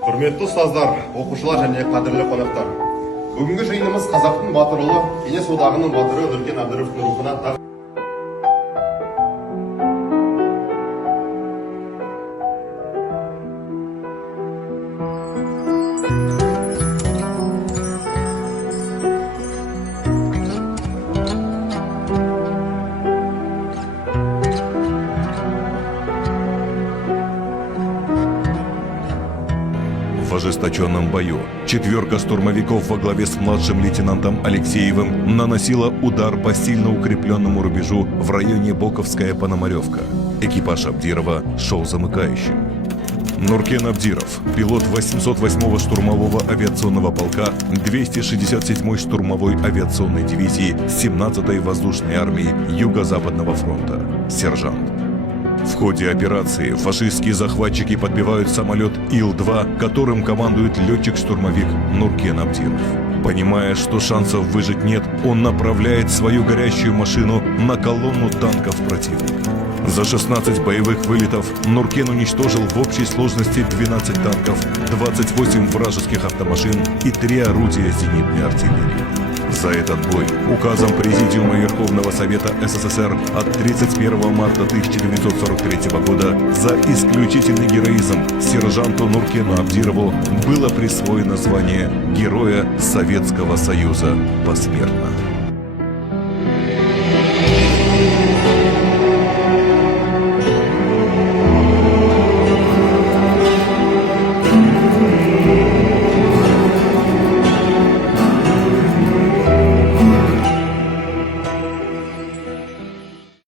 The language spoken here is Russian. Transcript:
Құрметті ұстаздар, оқушылар және қадірлі қонақтар. Бүгінгі жиынымыз қазақтың батыр ұлы, Кеңес одағының батыры Нұркен Әбдіровтың рухына В ожесточенном бою четверка штурмовиков во главе с младшим лейтенантом Алексеевым наносила удар по сильно укрепленному рубежу в районе Боковская Пономаревка. Экипаж Абдирова шел замыкающим. Нуркен Абдиров, пилот 808-го штурмового авиационного полка 267-й штурмовой авиационной дивизии 17-й воздушной армии Юго-Западного фронта, сержант. В ходе операции фашистские захватчики подбивают самолет Ил-2, которым командует летчик-штурмовик Нуркен Абдиров. Понимая, что шансов выжить нет, он направляет свою горящую машину на колонну танков противника. За 16 боевых вылетов Нуркен уничтожил в общей сложности 12 танков, 28 вражеских автомашин и 3 орудия зенитной артиллерии. За этот бой указом Президиума Верховного Совета СССР от 31 марта 1943 года за исключительный героизм сержанту Нуркену Абдирову было присвоено звание Героя Советского Союза посмертно.